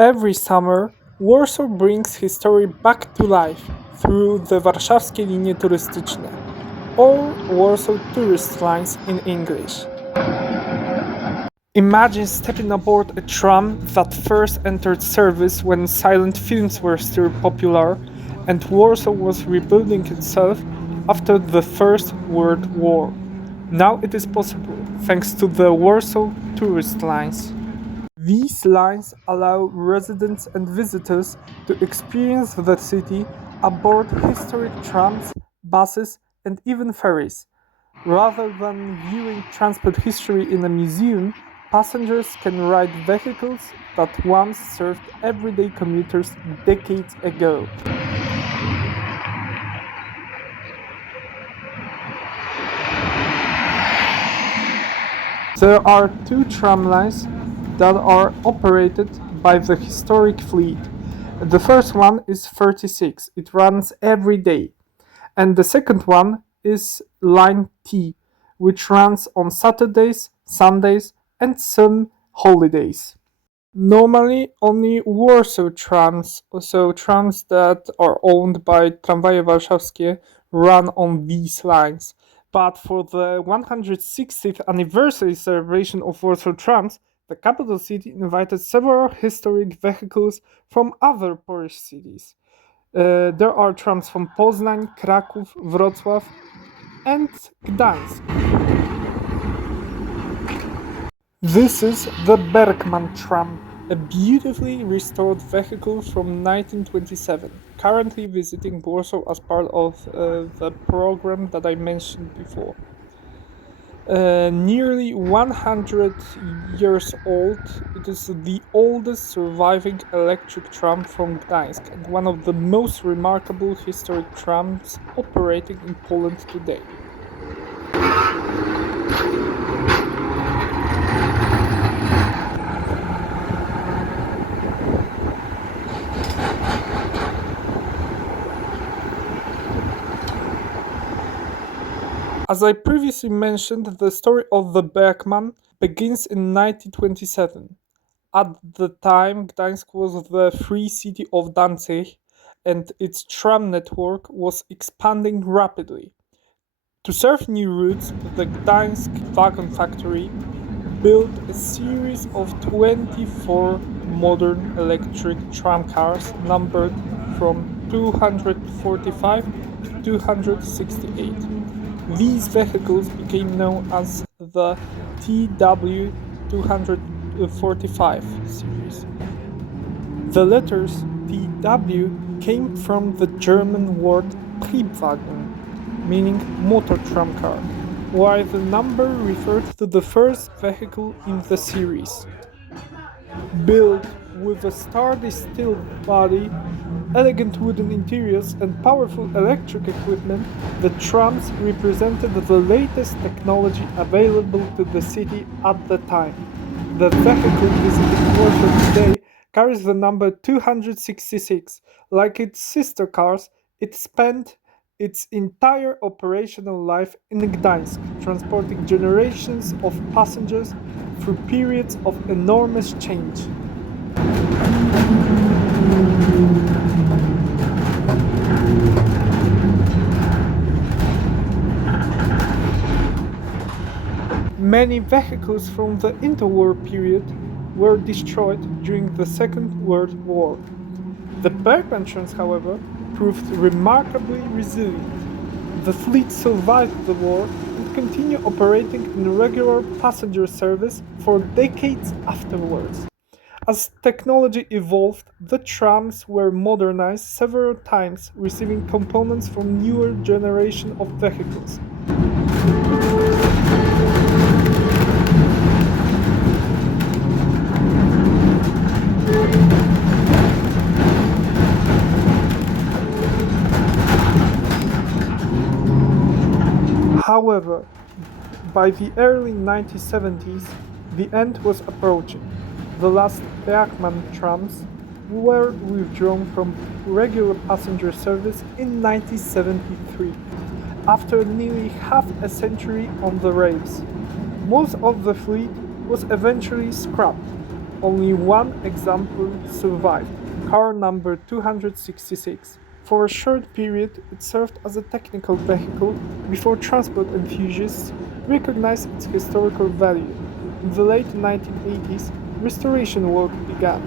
Every summer, Warsaw brings history back to life through the warszawskie linie turystyczne, or Warsaw Tourist Lines in English. Imagine stepping aboard a tram that first entered service when silent films were still popular and Warsaw was rebuilding itself after the First World War. Now it is possible thanks to the Warsaw Tourist Lines. These lines allow residents and visitors to experience the city aboard historic trams, buses, and even ferries. Rather than viewing transport history in a museum, passengers can ride vehicles that once served everyday commuters decades ago. There are two tram lines that are operated by the historic fleet. The first one is 36, it runs every day. And the second one is line T, which runs on Saturdays, Sundays, and some holidays. Normally, only Warsaw trams, so trams that are owned by Tramwaje Warszawskie, run on these lines. But for the 160th anniversary celebration of Warsaw trams, the capital city invited several historic vehicles from other Polish cities. There are trams from Poznań, Kraków, Wrocław, and Gdańsk. This is the BERGMANN tram, a beautifully restored vehicle from 1927, currently visiting Warsaw as part of the program that I mentioned before. Nearly 100 years old, it is the oldest surviving electric tram from Gdańsk and one of the most remarkable historic trams operating in Poland today. As I previously mentioned, the story of the BERGMANN begins in 1927. At the time, Gdańsk was the free city of Danzig, and its tram network was expanding rapidly. To serve new routes, the Gdańsk Wagon Factory built a series of 24 modern electric tramcars numbered from 245 to 268. These vehicles became known as the Tw245 series. The letters TW came from the German word Triebwagen, meaning motor tramcar, while the number referred to the first vehicle in the series. Built with a sturdy steel body, elegant wooden interiors, and powerful electric equipment, the trams represented the latest technology available to the city at the time. The vehicle visiting Warsaw today carries the number 266. Like its sister cars, it spent its entire operational life in Gdańsk, transporting generations of passengers through periods of enormous change. Many vehicles from the interwar period were destroyed during the Second World War. The BERGMANN trams, however, proved remarkably resilient. The fleet survived the war and continued operating in regular passenger service for decades afterwards. As technology evolved, the trams were modernized several times, receiving components from newer generation of vehicles. However, by the early 1970s, the end was approaching. The last BERGMANN trams were withdrawn from regular passenger service in 1973, after nearly half a century on the rails. Most of the fleet was eventually scrapped. Only one example survived, car number 266. For a short period, it served as a technical vehicle before transport enthusiasts recognized its historical value. In the late 1980s, restoration work began,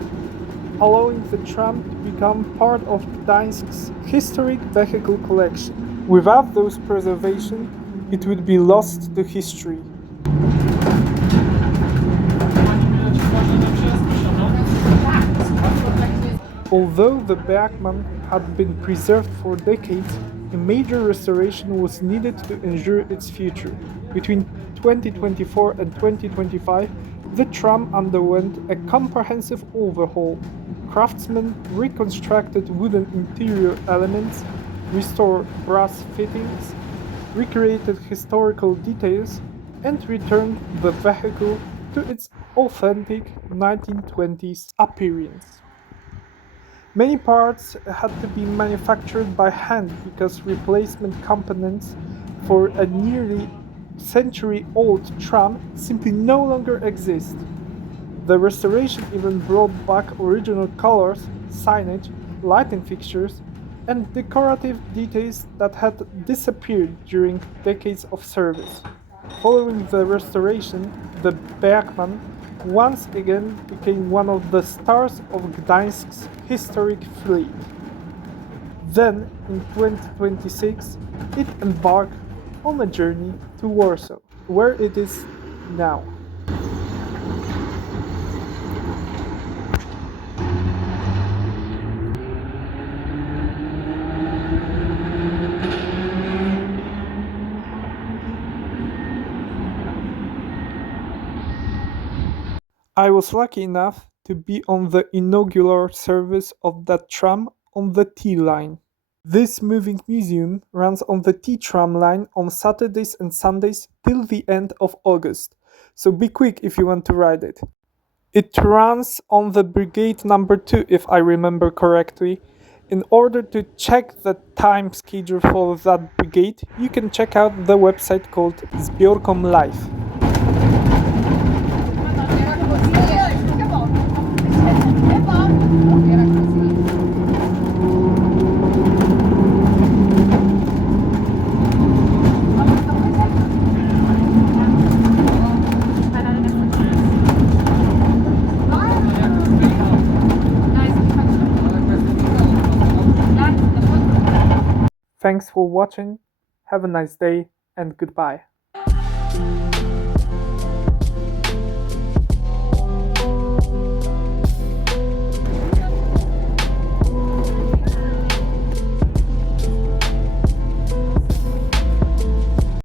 allowing the tram to become part of Gdańsk's historic vehicle collection. Without those preservation, it would be lost to history. Although the Bergmann had been preserved for decades, a major restoration was needed to ensure its future. Between 2024 and 2025, the tram underwent a comprehensive overhaul. Craftsmen reconstructed wooden interior elements, restored brass fittings, recreated historical details, and returned the vehicle to its authentic 1920s appearance. Many parts had to be manufactured by hand because replacement components for a nearly century-old tram simply no longer exist. The restoration even brought back original colors, signage, lighting fixtures, and decorative details that had disappeared during decades of service. Following the restoration, the Bergmann once again became one of the stars of Gdańsk's historic fleet. Then, in 2026, it embarked on a journey to Warsaw, where it is now. I was lucky enough to be on the inaugural service of that tram on the T line. This moving museum runs on the T-tram line on Saturdays and Sundays till the end of August, so be quick if you want to ride it. It runs on the brigade number 2 if I remember correctly. In order to check the time schedule for that brigade, you can check out the website called Zbiorkom Live. Thanks for watching, have a nice day, and goodbye.